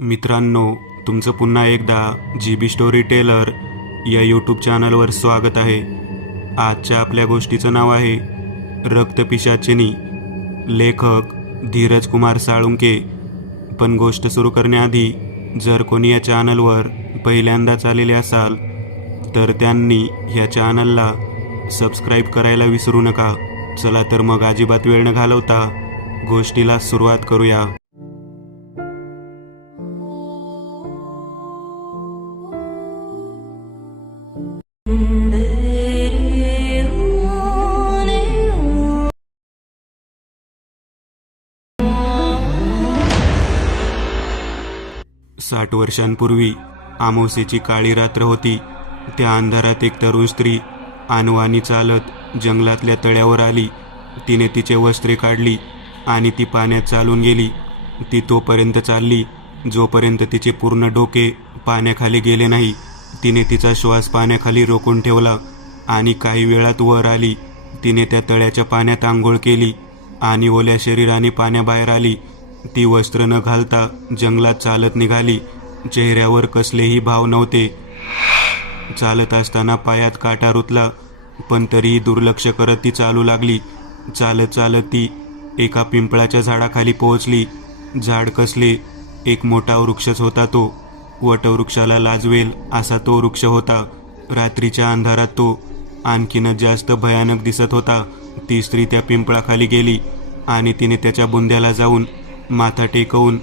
मित्रांनो, तुमचं पुन्हा एकदा GB स्टोरी टेलर या यूट्यूब चॅनलवर स्वागत आहे. आजच्या आपल्या गोष्टीचं नाव आहे रक्तपिशाचिनी. लेखक धीरज कुमार साळुंके. पण गोष्ट सुरू करण्याआधी जर कोणी या चॅनलवर पहिल्यांदाच आलेले असाल तर त्यांनी ह्या चॅनलला सबस्क्राईब करायला विसरू नका. चला तर मग अजिबात वेळ न घालवता गोष्टीला सुरुवात करूया. साठ वर्षांपूर्वी अमावस्येची काळी रात्र होती. त्या अंधारात एक तरुण स्त्री अनवाणी चालत जंगलातल्या तळ्यावर आली. तिने तिचे वस्त्रे काढली आणि ती पाण्यात चालून गेली. ती तोपर्यंत चालली जोपर्यंत तिचे पूर्ण डोके पाण्याखाली गेले नाही. तिने तिचा श्वास पाण्याखाली रोखून ठेवला आणि काही वेळात वर आली. तिने त्या तळ्याच्या पाण्यात आंघोळ केली आणि ओल्या शरीराने पाण्याबाहेर आली. ती वस्त्र न घालता जंगलात चालत निघाली. चेहऱ्यावर कसलेही भाव नव्हते. चालत असताना पायात काटा रुतला, पण तरीही दुर्लक्ष करत ती चालू लागली. चालत चालत ती एका पिंपळाच्या झाडाखाली पोहोचली. झाड कसले, एक मोठा वृक्षच होता तो. वटवृक्षाला लाजवेल असा तो वृक्ष होता. रात्रीच्या अंधारात तो आणखीनच जास्त भयानक दिसत होता. ती स्त्री त्या पिंपळाखाली गेली आणि तिने त्याच्या बुंद्याला जाऊन माथा टेकवून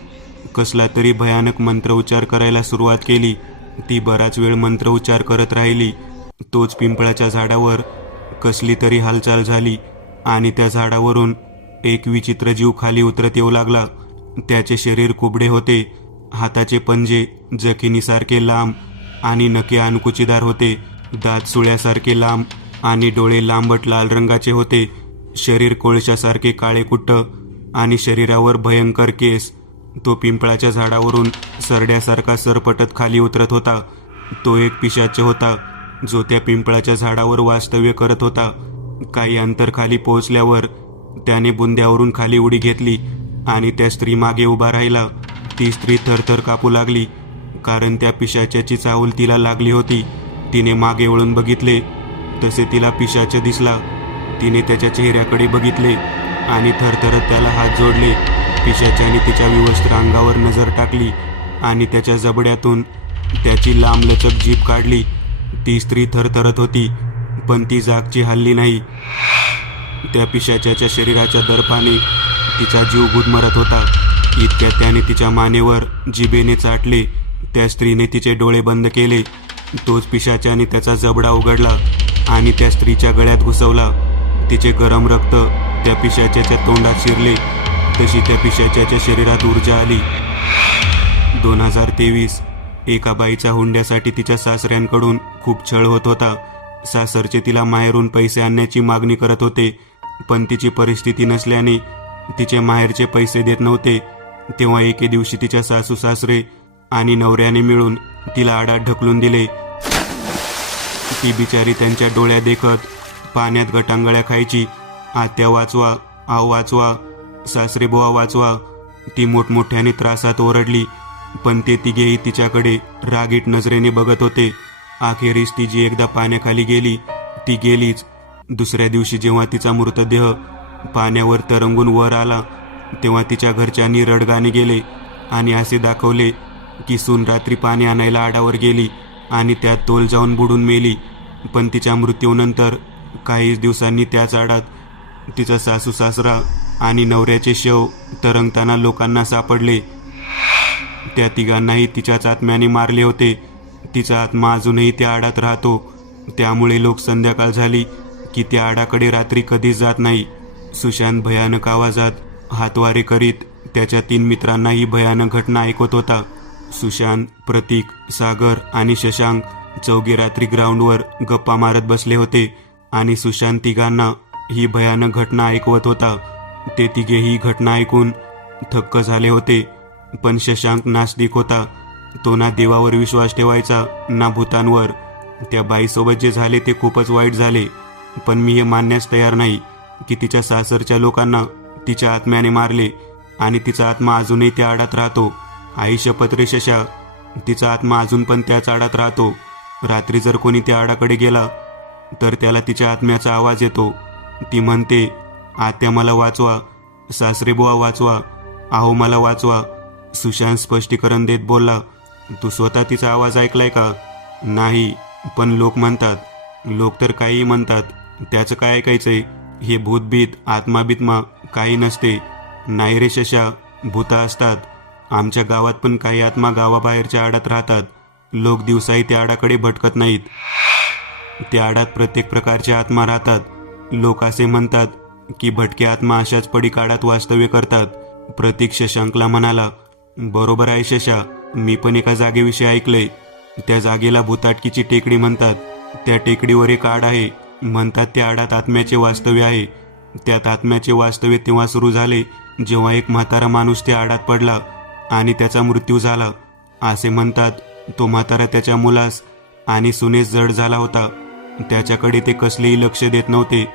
कसला तरी भयानक मंत्रोच्चार करायला सुरुवात केली. ती बराच वेळ मंत्रोच्चार करत राहिली. तोच पिंपळाच्या झाडावर कसली तरी हालचाल झाली आणि त्या झाडावरून एक विचित्र जीव खाली उतरत येऊ लागला. त्याचे शरीर कुबडे होते. हाताचे पंजे जखिनीसारखे लांब आणि नखे अनुकुचीदार होते. दात सुळ्यासारखे लांब आणि डोळे लांबट लाल रंगाचे होते. शरीर कोळशासारखे काळेकुट्ट आणि शरीरावर भयंकर केस. तो पिंपळाच्या झाडावरून सरड्यासारखा सरपटत खाली उतरत होता. तो एक पिशाच होता जो त्या पिंपळाच्या झाडावर वास्तव्य करत होता. काही अंतर खाली पोहोचल्यावर त्याने बुंद्यावरून खाली उडी घेतली आणि त्या स्त्री मागे उभा राहिला. ती स्त्री थरथर कापू लागली कारण त्या पिशाच्याची चाहूल तिला लागली होती. तिने मागे वळून बघितले तसे तिला पिशाच दिसला. तिने त्याच्या चेहऱ्याकडे बघितले आणि थरथरत त्याला हात जोडले. पिशाच्याने तिच्या विवस्त्र अंगावर नजर टाकली आणि त्याच्या जबड्यातून त्याची लांबलचक जीभ काढली. ती स्त्री थरथरत होती, पण ती जागची हलली नाही. त्या पिशाच्याच्या शरीराच्या दर्पाने तिचा जीव गुदमरत होता. इतक्यात त्याने तिच्या मानेवर जिभेने चाटले. त्या स्त्रीने तिचे डोळे बंद केले. तोच पिशाच्याने त्याचा जबडा उघडला आणि त्या स्त्रीच्या गळ्यात घुसवला. तिचे गरम रक्त त्या पिशाच्याच्या तोंडात शिरले. तशी त्या पिशाच्याच्या शरीरात ऊर्जा आली. 2023 एका बाईच्या हुंड्यासाठी तिच्या सासऱ्यांकडून खूप छळ होत होता. सासरचे तिला माहेरून पैसे आणण्याची मागणी करत होते, पण तिची परिस्थिती नसल्याने तिचे माहेरचे पैसे देत नव्हते. तेव्हा एके दिवशी तिच्या सासू सासरे आणि नवऱ्याने मिळून तिला आडात ढकलून दिले. ती बिचारी त्यांच्या डोळ्या देखत पाण्यात गटांगळ्या खायची. आत्या वाचवा, आव वाचवा, सासरे बुवा वाचवा. ती मोठमोठ्याने त्रासात ओरडली, पण ते तिघेही तिच्याकडे रागीट नजरेने बघत होते. अखेरीस ती जी एकदा पाण्याखाली गेली ती गेलीच. दुसऱ्या दिवशी जेव्हा तिचा मृतदेह पाण्यावर तरंगून वर आला तेव्हा तिच्या घरच्यांनी रडगाणे गेले आणि असे दाखवले की सून रात्री पाणी आणायला आडावर गेली आणि त्यात तोल जाऊन बुडून मेली. पण तिच्या मृत्यूनंतर काहीच दिवसांनी त्याच आडात तिचा सासू सासरा आणि नवऱ्याचे शव तरंगताना लोकांना सापडले. त्या तिघांनाही तिच्याच आत्म्याने मारले होते. तिचा आत्मा अजूनही त्या आडात राहतो. त्यामुळे लोक संध्याकाळ झाली की त्या आडाकडे रात्री कधीच जात नाही. सुशांत भयानक आवाजात हातवारे करीत त्याच्या 3 मित्रांनाही भयानक घटना ऐकवत होता. सुशांत, प्रतीक, सागर आणि शशांक चौघे रात्री ग्राउंडवर गप्पा मारत बसले होते आणि सुशांत तिघांना ही भयानक घटना ऐकवत होता. ते तिघे ही घटना ऐकून थक्क झाले होते. पण शशांक नास्तिक होता. तो ना देवावर विश्वास ठेवायचा ना भूतांवर. त्या बाईसोबत जे झाले ते खूपच वाईट झाले, पण मी हे मानण्यास तयार नाही की तिच्या सासरच्या लोकांना तिच्या आत्म्याने मारले आणि तिचा आत्मा अजूनही त्या आडात राहतो. आई शपथ रे शशा, तिचा आत्मा अजून पण त्याच आडात राहतो. रात्री जर कोणी त्या आडाकडे गेला तर त्याला तिच्या आत्म्याचा आवाज येतो. ती म्हणते, आत्या मला वाचवा, सासरेबुवा वाचवा, आहो मला वाचवा. सुशांत स्पष्टीकरण देत बोलला, तू स्वतः तिचा आवाज ऐकलाय का? नाही, पण लोक म्हणतात. लोक तर काहीही म्हणतात, त्याचं काय ऐकायचंय? हे भूतबीत आत्माबित्मा काही नसते. नाही रे शशा, भूता असतात. आमच्या गावात पण काही आत्मा गावाबाहेरच्या आडात राहतात. लोक दिवसाही त्या आडाकडे भटकत नाहीत. त्या आडात प्रत्येक प्रकारचे आत्मा राहतात. लोक असे म्हणतात की भटके आत्मा अशाच पडीक आडात वास्तव्य करतात. प्रतीक शशांकला म्हणाला, बरोबर आहे शशा, मी पण एका जागेविषयी ऐकलंय. त्या जागेला भूताटकीची टेकडी म्हणतात. त्या टेकडीवर एक आड आहे. म्हणतात त्या आडात आत्म्याचे वास्तव्य आहे. त्यात आत्म्याचे वास्तव्य तेव्हा सुरू झाले जेव्हा एक म्हातारा माणूस त्या आडात पडला आणि त्याचा मृत्यू झाला. असे म्हणतात तो म्हातारा त्याच्या मुलास आणि सुनेस जड झाला होता. त्याच्याकडे ते कसलेही लक्ष देत नव्हते,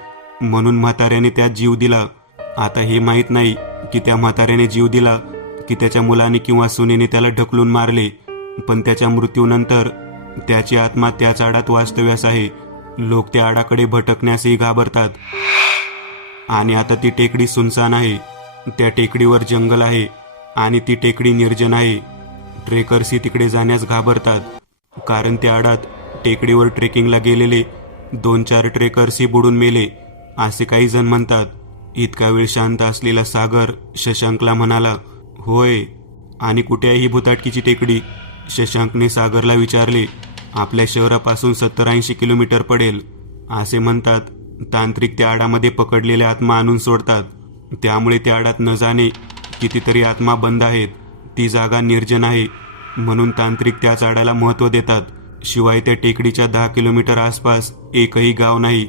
म्हणून म्हाताऱ्याने त्यात जीव दिला. आता हे माहीत नाही की त्या म्हाताऱ्याने जीव दिला की त्याच्या मुलाने किंवा सुनेने त्याला ढकलून मारले, पण त्याच्या मृत्यूनंतर त्याची आत्मा त्याच आडात वास्तव्यास आहे. लोक त्या आडाकडे भटकण्यासही घाबरतात. आणि आता ती टेकडी सुनसान आहे. त्या टेकडीवर जंगल आहे आणि ती टेकडी निर्जन आहे. ट्रेकर्सही तिकडे जाण्यास घाबरतात, कारण त्या आडात टेकडीवर ट्रेकिंगला गेलेले 2-4 ट्रेकर्सही बुडून मेले, असे काही जण म्हणतात. इतका वेळ शांत असलेला सागर शशांकला म्हणाला, होय, आणि कुठे आहे ही भुताटकीची टेकडी? शशांकने सागरला विचारले. आपल्या शहरापासून 70-80 किलोमीटर पडेल. असे म्हणतात तांत्रिक त्या आडामध्ये पकडलेले आत्मा आणून सोडतात. त्यामुळे त्या आडात न जाणे कितीतरी आत्मा बंद आहेत. ती जागा निर्जन आहे, म्हणून तांत्रिक त्याच आडाला महत्त्व देतात. शिवाय त्या टेकडीच्या 10 किलोमीटर आसपास एकही गाव नाही,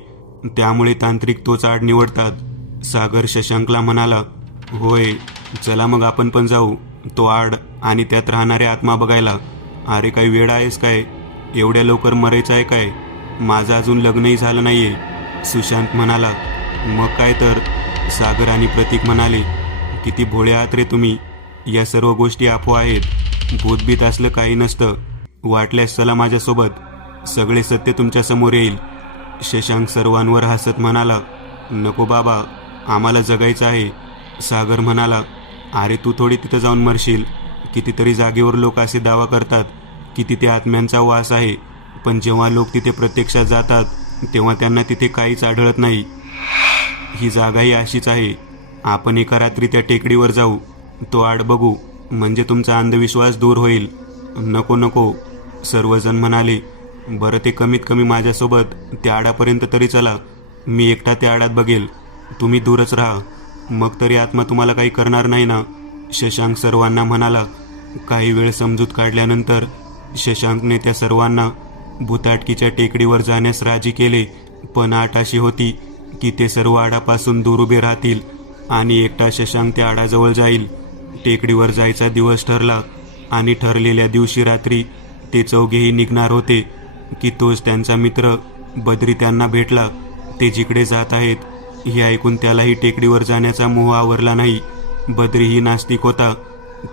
त्यामुळे तांत्रिक तोच आड निवडतात. सागर शशांकला म्हणाला, होय, चला मग आपण पण जाऊ तो आड आणि त्यात राहणारे आत्मा बघायला. अरे काही वेळ आहेस काय? एवढ्या लवकर मरायचं आहे काय? माझं अजून लग्नही झालं नाहीये, सुशांत म्हणाला. मग काय तर, सागर आणि प्रतीक म्हणाले. किती भोळे आहात रे तुम्ही. या सर्व गोष्टी अफवा आहेत. भूतबीत असलं काही नसतं. वाटल्यास चला माझ्यासोबत, सगळे सत्य तुमच्या समोर येईल. शशांक सर्वांवर हसत म्हणाला, नको बाबा, आम्हाला जगायचं आहे. सागर म्हणाला, अरे तू थोडी तिथं जाऊन मरशील. कितीतरी जागेवर लोक असे दावा करतात की तिथे आत्म्यांचा वास आहे, पण जेव्हा लोक तिथे प्रत्यक्षात जातात तेव्हा त्यांना तिथे काहीच आढळत नाही. ही जागाही अशीच आहे. आपण एका रात्री त्या टेकडीवर जाऊ, तो आड बघू, म्हणजे तुमचा अंधविश्वास दूर होईल. नको नको, सर्वजण म्हणाले. बरं ते कमीत कमी माझ्यासोबत त्या आडापर्यंत तरी चला. मी एकटा त्या आडात बघेल, तुम्ही दूरच राहा. मग तरी आत्मा तुम्हाला काही करणार नाही ना? शशांक सर्वांना म्हणाला. काही वेळ समजूत काढल्यानंतर शशांकने त्या सर्वांना भुताटकीच्या टेकडीवर जाण्यास राजी केले. पण अट अशी होती की ते सर्व आडापासून दूर उभे राहतील आणि एकटा शशांक त्या आडाजवळ जाईल. टेकडीवर जायचा दिवस ठरला आणि ठरलेल्या दिवशी रात्री ते चौघेही निघणार होते की तोच त्यांचा मित्र बद्री त्यांना भेटला. ते जिकडे जात आहेत हे ऐकून त्यालाही टेकडीवर जाण्याचा मोह आवरला नाही. बद्रीही नास्तिक होता,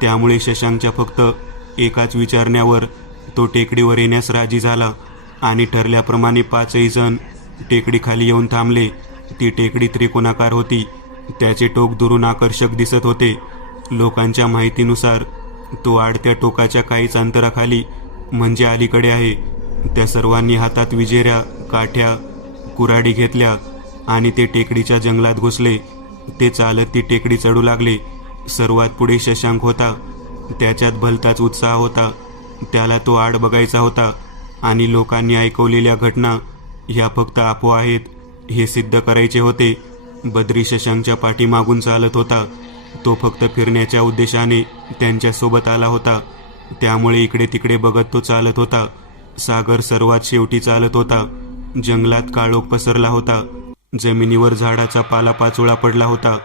त्यामुळे शशांकच्या फक्त एकाच विचारण्यावर तो टेकडीवर येण्यास राजी झाला आणि ठरल्याप्रमाणे 5ही जण टेकडीखाली येऊन थांबले. ती टेकडी त्रिकोणाकार होती. त्याचे टोक दुरून आकर्षक दिसत होते. लोकांच्या माहितीनुसार तो आडत्या टोकाच्या काहीच अंतराखाली म्हणजे अलीकडे आहे. त्या सर्वांनी हातात विजेऱ्या, काठ्या, कुऱ्हाडी घेतल्या आणि ते टेकडीच्या जंगलात घुसले. ते चालत ती टेकडी चढू लागले. सर्वात पुढे शशांक होता. त्याच्यात भलताच उत्साह होता. त्याला तो आड बघायचा होता आणि लोकांनी ऐकवलेल्या घटना ह्या फक्त अफवा आहेत हे सिद्ध करायचे होते. बद्री शशांकच्या पाठीमागून चालत होता. तो फक्त फिरण्याच्या उद्देशाने त्यांच्यासोबत आला होता, त्यामुळे इकडे तिकडे बघत तो चालत होता. सागर सर्वात शेवटी चालत होता. जंगलात काळोख पसरला होता. जमिनीवर झाडाचा पालापाचोळा पडला होता.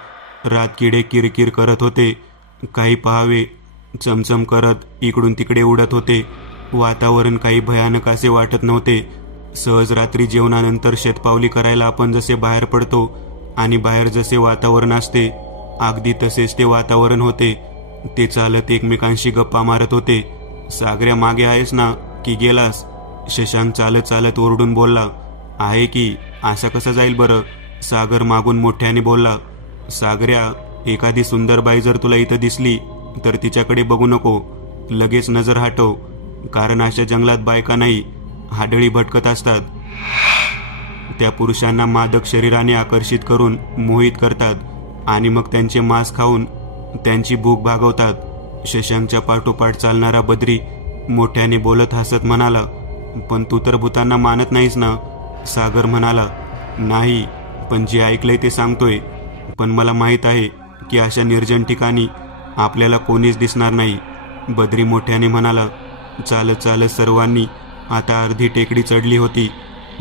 रातकिडे किरकिर करत होते. काही पहावे चमचम करत इकडून तिकडे उडत होते. वातावरण काही भयानक असे वाटत नव्हते. सहज रात्री जेवणानंतर शतपावली करायला आपण जसे बाहेर पडतो आणि बाहेर जसे वातावरण असते अगदी तसेच ते वातावरण होते. ते चालत एकमेकांशी गप्पा मारत होते. सागऱ्या, मागे आहेस ना की गेलास? शशांक चालत चालत ओरडून बोलला. आहे की, असा कसं जाईल बरं? सागर मागून मोठ्याने बोलला. सागऱ्या, एखादी सुंदर बाई जर तुला इथं दिसली तर तिच्याकडे बघू नको, लगेच नजर हटव, कारण अशा जंगलात बायका नाही, हाडळी भटकत असतात. त्या पुरुषांना मादक शरीराने आकर्षित करून मोहित करतात आणि मग त्यांचे मांस खाऊन त्यांची भूक भागवतात. शशांकच्या पाठोपाठ चालणारा बद्री मोठ्याने बोलत हसत म्हणाला. पण तू तर भूतांना मानत नाहीस ना? सागर म्हणाला. नाही, पण जे ऐकलंय ते सांगतोय. पण मला माहीत आहे की अशा निर्जन ठिकाणी आपल्याला कोणीच दिसणार नाही, बद्री मोठ्याने म्हणाला. चालत चालत सर्वांनी आता अर्धी टेकडी चढली होती,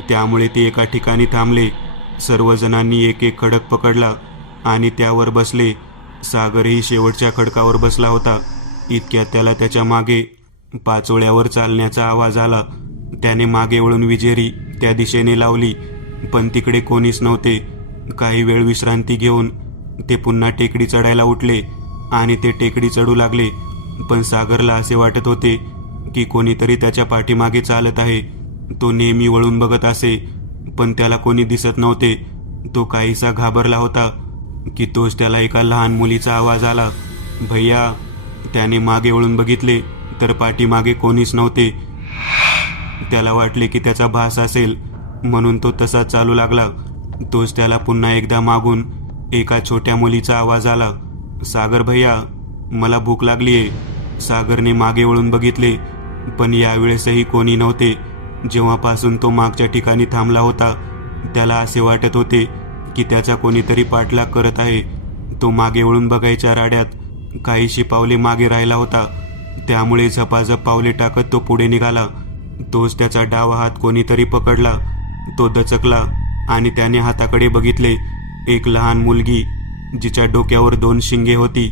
त्यामुळे ते एका ठिकाणी थांबले. सर्वजणांनी एक एक खडक पकडला आणि त्यावर बसले. सागरही शेवटच्या खडकावर बसला होता. इतक्यात त्याला त्याच्या मागे पाचोळ्यावर चालण्याचा आवाज आला. त्याने मागे वळून विजेरी त्या दिशेने लावली, पण तिकडे कोणीच नव्हते. काही वेळ विश्रांती घेऊन ते पुन्हा टेकडी चढायला उठले आणि ते टेकडी चढू लागले. पण सागरला असे वाटत होते की कोणीतरी त्याच्या पाठीमागे चालत आहे. तो नेहमी वळून बघत असे, पण त्याला कोणी दिसत नव्हते. तो काहीसा घाबरला होता की तोच त्याला एका लहान मुलीचा आवाज आला. भैया! त्याने मागे वळून बघितले तर पाठीमागे कोणीच नव्हते. त्याला वाटले की त्याचा भास असेल, म्हणून तो तसाच चालू लागला. तोच त्याला पुन्हा एकदा मागून एका छोट्या मुलीचा आवाज आला. सागर भैया, मला भूक लागलीये. सागरने मागे वळून बघितले, पण यावेळेसही कोणी नव्हते. जेव्हापासून तो मागच्या ठिकाणी थांबला होता, त्याला असे वाटत होते की त्याचा कोणीतरी पाठलाग करत आहे. तो मागे वळून बघायच्या राड्यात काहीशी पावले मागे राहिला होता, त्यामुळे झपाझप पावले टाकत तो पुढे निघाला. तोच त्याचा डावा हात कोणीतरी पकडला. तो दचकला आणि त्याने हाताकडे बघितले. एक लहान मुलगी, जिच्या डोक्यावर 2 शिंगे होती,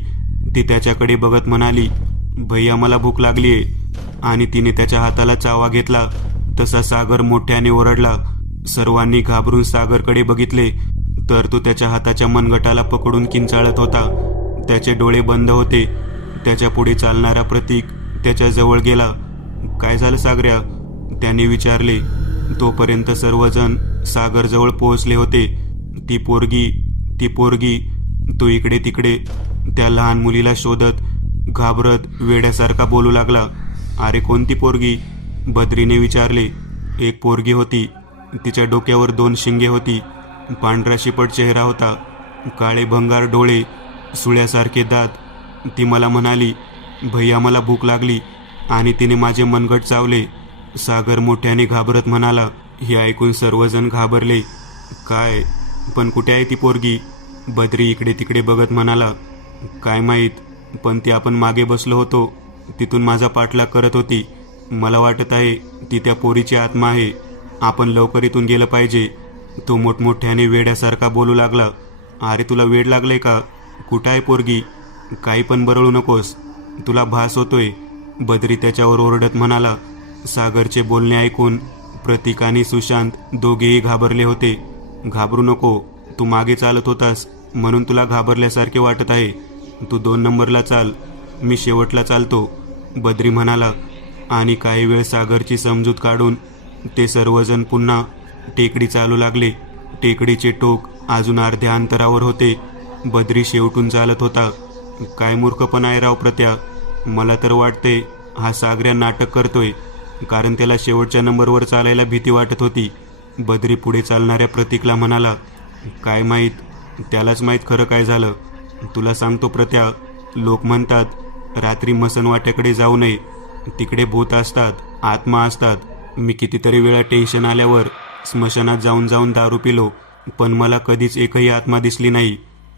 ती त्याच्याकडे बघत म्हणाली, भैया मला भूक लागलीये. आणि तिने त्याच्या हाताला चावा घेतला तसा सागर मोठ्याने ओरडला. सर्वांनी घाबरून सागरकडे बघितले तर तो त्याच्या हाताच्या मनगटाला पकडून किंचाळत होता. त्याचे डोळे बंद होते. त्याच्या पुढे चालणारा प्रतीक त्याच्या जवळ गेला. काय झालं सागऱ्या? त्याने विचारले. तोपर्यंत सर्वजण सागरजवळ पोहोचले होते. ती पोरगी, तो इकडे तिकडे त्या लहान मुलीला शोधत घाबरत वेड्यासारखा बोलू लागला. अरे कोणती पोरगी? बद्रीने विचारले. एक पोरगी होती. तिच्या डोक्यावर 2 शिंगे होती. पांढरा शिपट चेहरा होता. काळे भंगार डोळे, सुळ्यासारखे दात. ती मला म्हणाली, भैया मला भूक लागली, आणि तिने माझे मनगट चावले. सागर मोठ्याने घाबरत म्हणाला. हे ऐकून सर्वजण घाबरले. काय? पण कुठे आहे ती पोरगी? बद्री इकडे तिकडे बघत म्हणाला. काय माहीत, पण ती आपण मागे बसलो होतो तिथून माझा पाठलाग करत होती. मला वाटत आहे ती त्या पोरीची आत्मा आहे. आपण लवकर इथून गेलं पाहिजे. तो मोठमोठ्याने वेड्यासारखा बोलू लागला. अरे तुला वेड लागलंय का? कुठं आहे पोरगी? काही पण बरळू नकोस, तुला भास होतोय, बद्री त्याच्यावर ओरडत म्हणाला. सागरचे बोलणे ऐकून प्रतीक आणि सुशांत दोघेही घाबरले होते. घाबरू नको, तू मागे चालत होतास म्हणून तुला घाबरल्यासारखे वाटत आहे. तू 2 नंबरला चाल, मी शेवटला चालतो, बद्री म्हणाला. आणि काही वेळ सागरची समजूत काढून ते सर्वजण पुन्हा टेकडी चालू लागले. टेकडीचे टोक अजून अर्ध्या अंतरावर होते. बद्री शेवटून चालत होता. काय मूर्खपणा आहे राव प्रत्या. मला तर वाटते हा सागऱ्या नाटक करतोय, कारण त्याला शेवटच्या नंबरवर चालायला भीती वाटत होती. बद्री पुढे चालणाऱ्या प्रतीकला म्हणाला. काय माहीत, त्यालाच माहीत खरं काय झालं. तुला सांगतो प्रत्या, लोक म्हणतात रात्री मसनवाट्याकडे जाऊ नये, तिकडे भूत असतात, आत्मा असतात. मी कितीतरी वेळा टेन्शन आल्यावर स्मशानात जाऊन जाऊन दारू पिलो, पण मला कधीच एकही आत्मा दिसली नाही.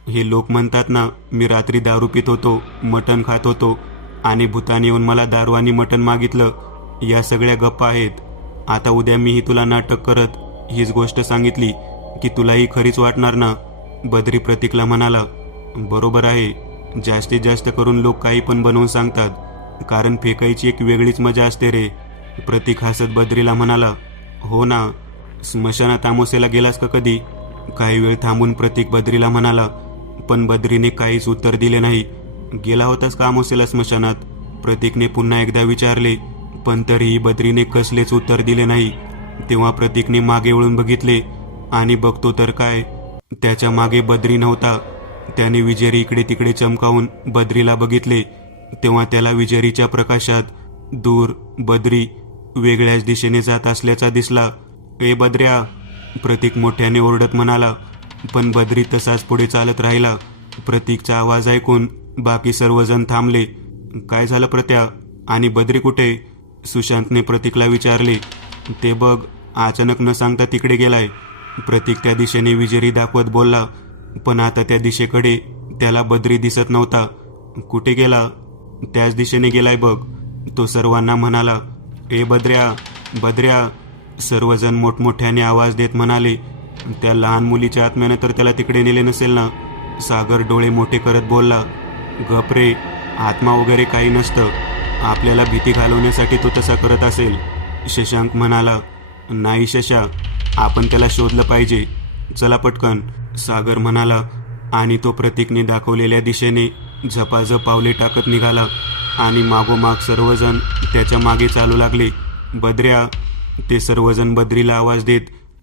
हे लोक म्हणतात ना, मी रात्री दारू पित होतो, मटण खात होतो आणि भूताने येऊन मला दारू आणि मटण मागितलं. या सगळ्या गप्पा आहेत. आता उद्या मीही तुला नाटक करत हीच गोष्ट सांगितली की तुलाही खरीच वाटणार ना? बद्री प्रतीकला म्हणाला. बरोबर आहे, जास्तीत जास्त करून लोक काही पण बनवून सांगतात, कारण फेकायची एक वेगळीच मजा असते रे. प्रतीक हसत बद्रीला म्हणाला. हो ना, स्मशानात अमावस्येला गेलास का कधी? काही वेळ थांबून प्रतीक बद्रीला म्हणाला, पण बद्रीने काहीच उत्तर दिले नाही. गेला होतास का अमावस्येला स्मशानात? प्रतीकने पुन्हा एकदा विचारले, पण तरीही बद्रीने कसलेच उत्तर दिले नाही. तेव्हा प्रतीकने मागे वळून बघितले आणि बघतो तर काय, त्याच्या मागे बद्री नव्हता. त्याने विजेरी इकडे तिकडे चमकावून बद्रीला बघितले. तेव्हा त्याला विजेरीच्या प्रकाशात दूर बद्री वेगळ्याच दिशेने जात असल्याचा दिसला. ए बद्र्या, प्रतीक मोठ्याने ओरडत म्हणाला, पण बद्री तसाच पुढे चालत राहिला. प्रतीकचा आवाज ऐकून बाकी सर्वजण थांबले. काय झालं प्रत्या? आणि बद्री कुठे? सुशांतने प्रतीकला विचारले. ते बघ, अचानक न सांगता तिकडे गेलाय. प्रतीक त्या दिशेने विजेरी दाखवत बोलला, पण आता त्या दिशेकडे त्याला बद्री दिसत नव्हता. कुठे गेला? त्याच दिशेने गेलाय बघ, तो सर्वांना म्हणाला. ए बद्र्या, बद्र्या, सर्वजण मोठमोठ्याने आवाज देत म्हणाले. त्या लहान मुलीच्या आत्म्यानं तर त्याला तिकडे नेले नसेल ना? सागर डोळे मोठे करत बोलला. गप रे, आत्मा वगैरे काही नसतं, आपल्याला भीती घालवण्यासाठी तो तसा करत असेल. शशांक म्हणाला. नाही शशा, आपण त्याला शोधलं पाहिजे, चला पटकन, सागर म्हणाला. आणि तो प्रतीकने दाखवलेल्या दिशेने झपाझप पावले टाकत निघाला आणि मागोमाग सर्वजण त्याच्या मागे चालू लागले. बद्र्या, ते सर्वजण बद्रीला आवाज देत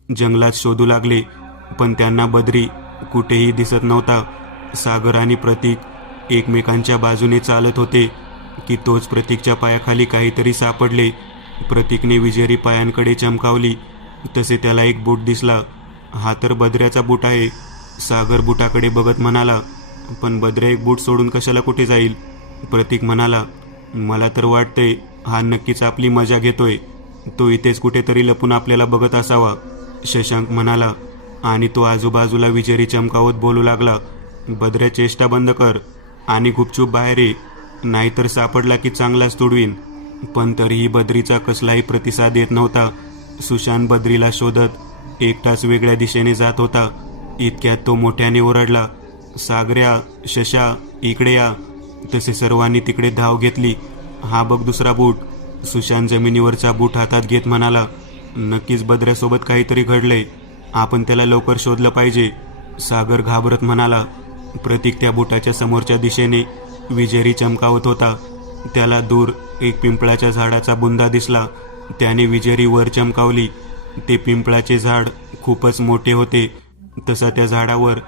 जंगलात शोधू लागले, पण त्यांना बद्री कुठेही दिसत नव्हता. सागर आणि प्रतीक एकमेकांच्या बाजूने चालत होते की तोच प्रतीकच्या पायाखाली काहीतरी सापडले. प्रतीकने विजेरी पायांकडे चमकावली तसे त्याला एक बूट दिसला. हा तर बद्र्याचा बूट आहे. सागर बुटाकडे बघत म्हणाला. पण बद्र्या एक बूट सोडून कशाला कुठे जाईल? प्रतीक म्हणाला. मला तर वाटतंय हा नक्कीच आपली मजा घेतोय, तो इथेच कुठेतरी लपून आपल्याला बघत असावा, शशांक म्हणाला. आणि तो आजूबाजूला विजेरी चमकावत बोलू लागला. बद्र्या, चेष्टा बंद कर आणि गुपचूप बाहेर ये, नाहीतर सापडला की चांगलाच तुडवीन. पण तरीही बद्रीचा कसलाही प्रतिसाद येत नव्हता. सुशांत बद्रीला शोधत एकटाच वेगळ्या दिशेने जात होता. इतक्यात तो मोठ्याने ओरडला. सागऱ्या, शशा, इकडे या. तसे सर्वांनी तिकडे धाव घेतली. हा बघ दुसरा बूट. सुशांत जमिनीवरचा बूट हातात घेत म्हणाला. नक्कीच बद्र्यासोबत काहीतरी घडलंय, आपण त्याला लवकर शोधलं पाहिजे, सागर घाबरत म्हणाला. प्रतीक त्या बुटाच्या समोरच्या दिशेने विजेरी चमकावत होता. त्याला दूर एक पिंपळाच्या झाडाचा बुंदा दिसला. त्याने विजेरी वर चमकावली. ते पिंपळाचे झाड खूपच मोठे होते. तसा त्या झाडावर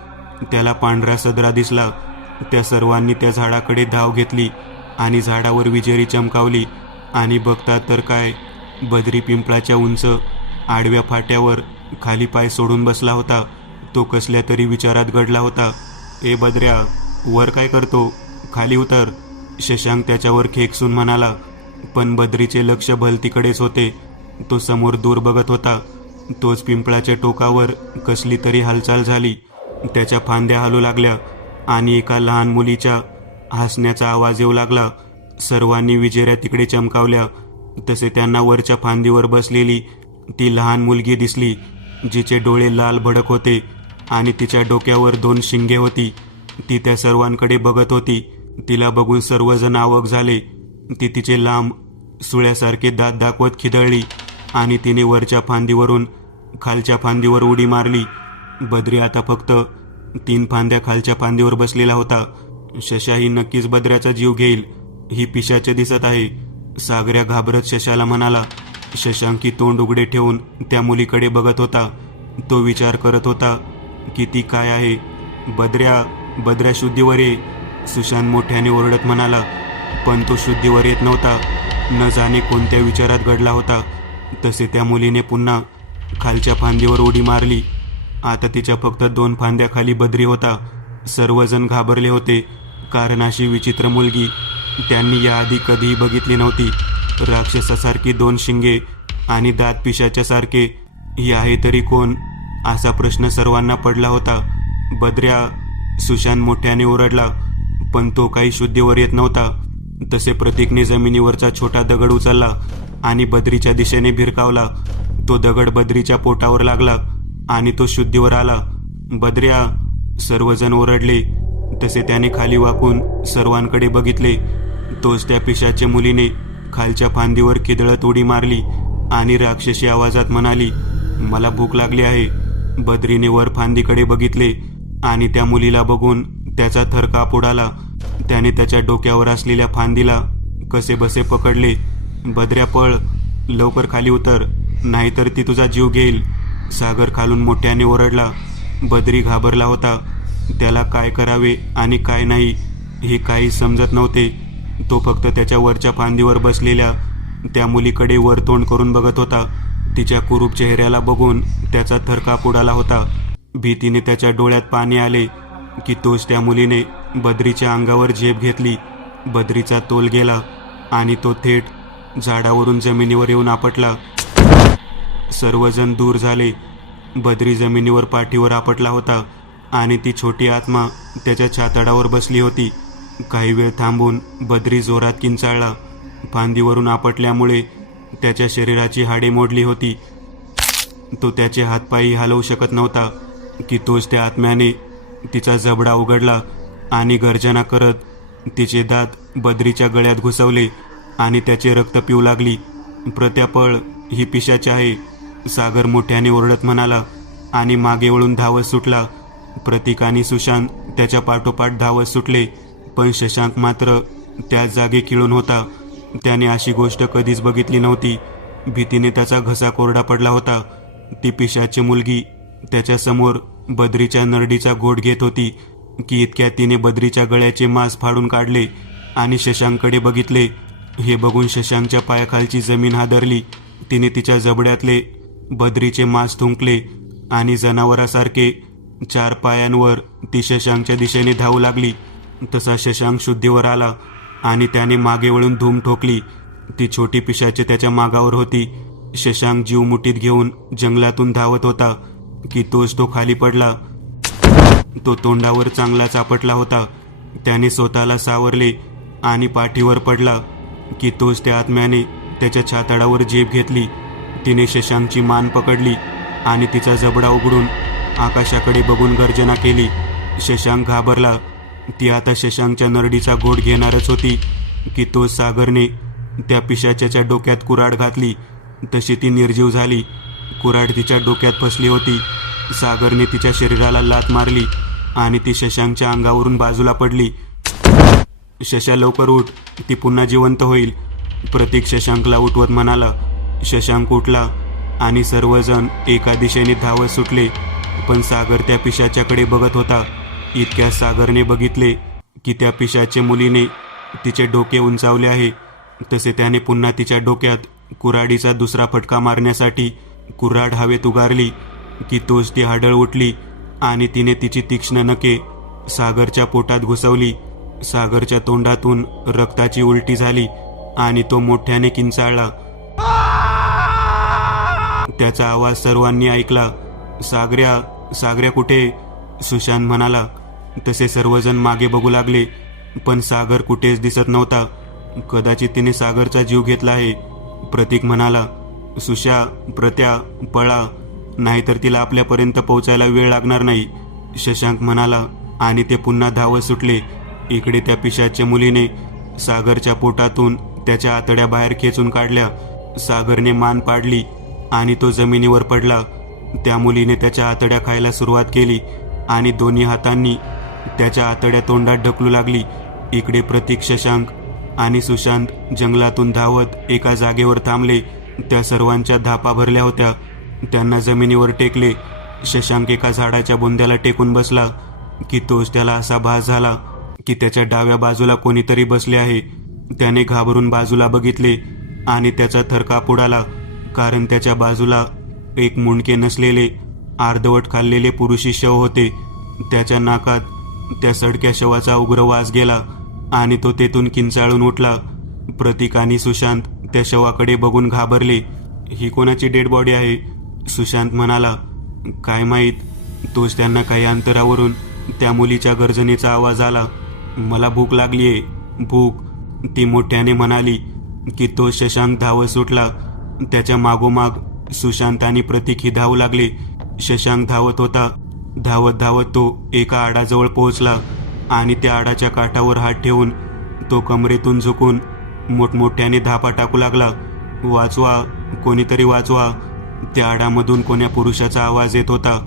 त्याला पांढरा सदरा दिसला. त्या सर्वांनी त्या झाडाकडे धाव घेतली आणि झाडावर विजेरी चमकावली. आणि बघतात तर काय, बद्री पिंपळाच्या उंच आडव्या फाट्यावर खाली पाय सोडून बसला होता. तो कसल्या तरी विचारात गडला होता. ए बद्र्या, वर काय करतो? खाली उतर, शशांक त्याच्यावर खेकसून म्हणाला. पण बद्रीचे लक्ष भलतीकडेच होते. तो समोर दूर बघत होता. तोच पिंपळाच्या टोकावर कसली तरी हालचाल झाली. त्याच्या फांद्या हलू लागल्या आणि एका लहान मुलीच्या हसण्याचा आवाज येऊ लागला. सर्वांनी विजेऱ्या तिकडे चमकावल्या. तसे त्यांना वरच्या फांदीवर बसलेली ती लहान मुलगी दिसली, जिचे डोळे लाल भडक होते आणि तिच्या डोक्यावर 2 शिंगे होती. ती त्या सर्वांकडे बघत होती. तिला बघून सर्वजण अवाक झाले. ती तिचे लांब सुळ्यासारखे दात दाखवत खिदळली आणि तिने वरच्या फांदीवरून खालच्या फांदीवर उडी मारली. बद्री आता फक्त 3 फांद्या खालच्या फांदीवर बसलेला होता. शशाही नक्कीच बद्र्याचा जीव घेईल, ही पिशाचे दिसत आहे, सागऱ्या घाबरत शशाला म्हणाला. शशांकी तोंड उघडे ठेवून त्या मुलीकडे बघत होता. तो विचार करत होता की ती काय आहे. बद्र्या, बद्र्या, शुद्धीवर ये, सुशांत मोठ्याने ओरडत म्हणाला. पण तो शुद्धीवर येत नव्हता. न जाणे कोणत्या विचारात घडला होता. तसे त्या मुलीने पुन्हा खालच्या फांदीवर उडी मारली. आता तिच्या फक्त 2 फांद्या खाली बद्री होता. सर्वजण घाबरले होते, कारण अशी विचित्र मुलगी त्यांनी याआधी कधीही बघितली नव्हती. राक्षसासारखी 2 शिंगे आणि दात पिशाच्यासारखे, ही आहे तरी कोण, असा प्रश्न सर्वांना पडला होता. बद्र्या, सुशांत मोठ्याने ओरडला, पण तो काही शुद्धीवर येत नव्हता. तसे प्रतीकने जमिनीवरचा छोटा दगड उचलला आणि बद्रीच्या दिशेने भिरकावला. तो दगड बद्रीच्या पोटावर लागला आणि तो शुद्धीवर आला. बद्र्या, सर्वजण ओरडले. तसे त्याने खाली वाकून सर्वांकडे बघितले. तोच त्या पिशाच्या मुलीने खालच्या फांदीवर खिदळत उडी मारली आणि राक्षसी आवाजात म्हणाली, मला भूक लागली आहे. बद्रीने वर फांदीकडे बघितले आणि त्या मुलीला बघून त्याचा थर काप उडाला. त्याने त्याच्या डोक्यावर असलेल्या फांदीला कसेबसे पकडले. बद्र्या पळ, लवकर खाली उतर, नाहीतर ती तुझा जीव घेईल. सागर खालून मोठ्याने ओरडला. बद्री घाबरला होता. त्याला काय करावे आणि काय नाही हे काही समजत नव्हते. तो फक्त त्याच्या वरच्या फांदीवर बसलेल्या त्या मुलीकडे वर तोंड करून बघत होता. तिच्या कुरूप चेहऱ्याला बघून त्याचा थरकाप उडाला होता. भीतीने त्याच्या डोळ्यात पाणी आले की तोच त्या मुलीने बद्रीच्या अंगावर झेप घेतली. बद्रीचा तोल गेला आणि तो थेट झाडावरून जमिनीवर येऊन आपटला. सर्वजण दूर झाले. बद्री जमिनीवर पाठीवर आपटला होता आणि ती छोटी आत्मा त्याच्या छातडावर बसली होती. काही वेळ थांबून बद्री जोरात किंचाळला. फांदीवरून आपटल्यामुळे त्याच्या शरीराची हाडे मोडली होती. तो त्याचे हातपायही हलवू शकत नव्हता की तोच त्या आत्म्याने तिचा जबडा उघडला आणि गर्जना करत तिचे दात बद्रीच्या गळ्यात घुसवले आणि त्याचे रक्त पिऊ लागली. प्रत्यापळ, ही पिशाच आहे, सागर मोठ्याने ओरडत म्हणाला आणि मागे वळून धावत सुटला. प्रतीक आणि सुशांत त्याच्या पाठोपाठ धावत सुटले, पण शशांक मात्र त्याच जागी खिळून होता. त्याने अशी गोष्ट कधीच बघितली नव्हती. भीतीने त्याचा घसा कोरडा पडला होता. ती पिशाची मुलगी त्याच्या समोर बद्रीच्या नरडीचा घोट घेत होती की इतक्यात तिने बद्रीच्या गळ्याचे मांस फाडून काढले आणि शशांककडे बघितले. हे बघून शशांकच्या पायाखालची जमीन हादरली. तिने तिच्या जबड्यातले बद्रीचे मांस थुंकले आणि जनावरासारखे 4 पायांवर ती शशांकच्या दिशेने धावू लागली. तसा शशांक शुद्धीवर आला आणि त्याने मागे वळून धूम ठोकली. ती छोटी पिशाचे त्याच्या मागावर होती. शशांक जीव मुठीत घेऊन जंगलातून धावत होता की तोच तो खाली पडला. तो तोंडावर चांगलाच आपटला होता. त्याने स्वतःला सावरले आणि पाठीवर पडला की तोच त्या आत्म्याने त्याच्या छातडावर झेप घेतली. तिने शशांकची मान पकडली आणि तिचा जबडा उघडून आकाशाकडे बघून गर्जना केली. शशांक घाबरला. ती आता शशांकच्या नरडीचा घोट घेणारच होती की तो सागरने त्या पिशाच्याच्या डोक्यात कुऱ्हाड घातली. तशी ती निर्जीव झाली. कुऱ्हाड तिच्या डोक्यात फसली होती. सागरने तिच्या शरीराला लाथ मारली आणि ती शशांकच्या अंगावरून बाजूला पडली. शशा, लवकर उठ, ती पुन्हा जिवंत होईल, प्रतीक शशांकला उठवत म्हणाला. शशांक उठला आणि सर्वजण एका दिशेने धावत सुटले, पण सागर त्या पिशाच्याकडे बघत होता. इतक्या सागरने बघितले की त्या पिशाच्या मुलीने तिचे डोके उंचावले आहे. तसे त्याने पुन्हा तिच्या डोक्यात कुऱ्हाडीचा दुसरा फटका मारण्यासाठी कुऱ्हाड हवेत उगारली की तोच ती हाडळ उठली आणि तिने तिची तीक्ष्ण नखे सागरच्या पोटात घुसवली. सागरच्या तोंडातून रक्ताची उलटी झाली आणि तो मोठ्याने किंचाळला. त्याचा आवाज सर्वांनी ऐकला. सागऱ्या, सागऱ्या कुठे? सुशांत म्हणाला. तसे सर्वजण मागे बघू लागले, पण सागर कुठेच दिसत नव्हता. कदाचित तिने सागरचा जीव घेतला आहे, प्रतीक म्हणाला. सुशा, प्रत्या, पळा, नाहीतर तिला आपल्यापर्यंत पोहोचायला वेळ लागणार नाही, शशांक म्हणाला आणि ते पुन्हा धावत सुटले. इकडे त्या पिशाच्या मुलीने सागरच्या पोटातून त्याच्या आतड्या बाहेर खेचून काढल्या. सागरने मान पाडली आणि तो जमिनीवर पडला. त्या मुलीने त्याच्या आतड्या खायला सुरुवात केली आणि दोन्ही हातांनी त्याच्या आतड्या तोंडात ढकलू लागली. इकडे प्रतीक, शशांक आणि सुशांत जंगलातून धावत एका जागेवर थांबले. त्या सर्वांच्या धापा भरल्या होत्या. त्यांना जमिनीवर टेकले. शशांक एका झाडाच्या बुंद्याला टेकून बसला की तोच त्याला असा भास झाला की त्याच्या डाव्या बाजूला कोणीतरी बसले आहे. त्याने घाबरून बाजूला बघितले आणि त्याचा थरकाप उडाला, कारण त्याच्या बाजूला एक मुंडके नसलेले अर्धवट खाल्लेले पुरुषी शव होते. त्याच्या नाकात त्या सडक्या शवाचा उग्र वास गेला आणि तो तेथून किंचाळून उठला. प्रतीक आणि सुशांत त्या शवाकडे बघून घाबरले. ही कोणाची डेड बॉडी आहे? सुशांत म्हणाला. काय माहीत. तोच त्यांना काही अंतरावरून त्या मुलीच्या गर्जनेचा आवाज आला. मला भूक लागलीये, भूक, ती मोठ्याने म्हणाली की तो शशांक धावत सुटला. त्याच्या मागोमाग सुशांत आणि प्रतीक ही धावू लागले. शशांक धावत होता. धावत धावत तो एका आडाजवळ पोहोचला आणि त्या आडाच्या काठावर हात ठेवून तो कमरेतून झुकून मोठमोठ्याने धापा टाकू लागला. वाचवा, कोणीतरी वाचवा. त्या आडामधून कोण्या पुरुषाचा आवाज येत होता.